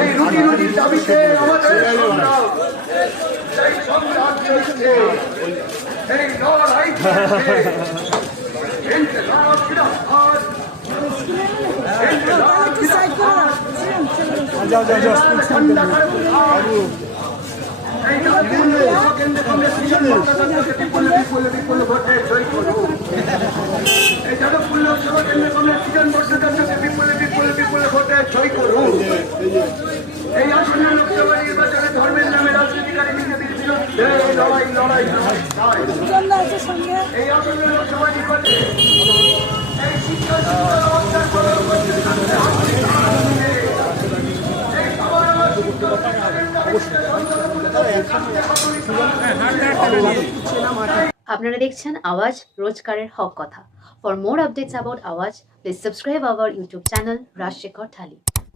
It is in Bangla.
এই রুটি রুটির দাবিতে আমাদের সংগ্রাম, এই সংগ্রাম চলছে, এই লড়াই চলছে। ইনকিলাব জিন্দাবাদ, ইনকিলাব জিন্দাবাদ। এই কেন্দ্রে কংগ্রেস বিপুল বিপুল বিপুল ভোটে জয় করুন। এই যাদবপুর লোকসভা কেন্দ্রে কংগ্রেস বিজন ভট্টাচার্যকে বিপুল বিপুল বিপুল ভোটে জয় করুন। এই আসন্ন লোকসভা নির্বাচনে ধর্মের নামে রাজনীতিকারী বিজেপির বিরুদ্ধে লড়াই লড়াই লড়াই। এই আসন্ন লোকসভা নির্বাচনে এই শিক্ষা ব্যবস্থার পরবর্তী আপনারা দেখছেন আওয়াজ রোজকারের হক কথা। For more updates about Awaaz, please subscribe our YouTube channel Rajshekhar thali.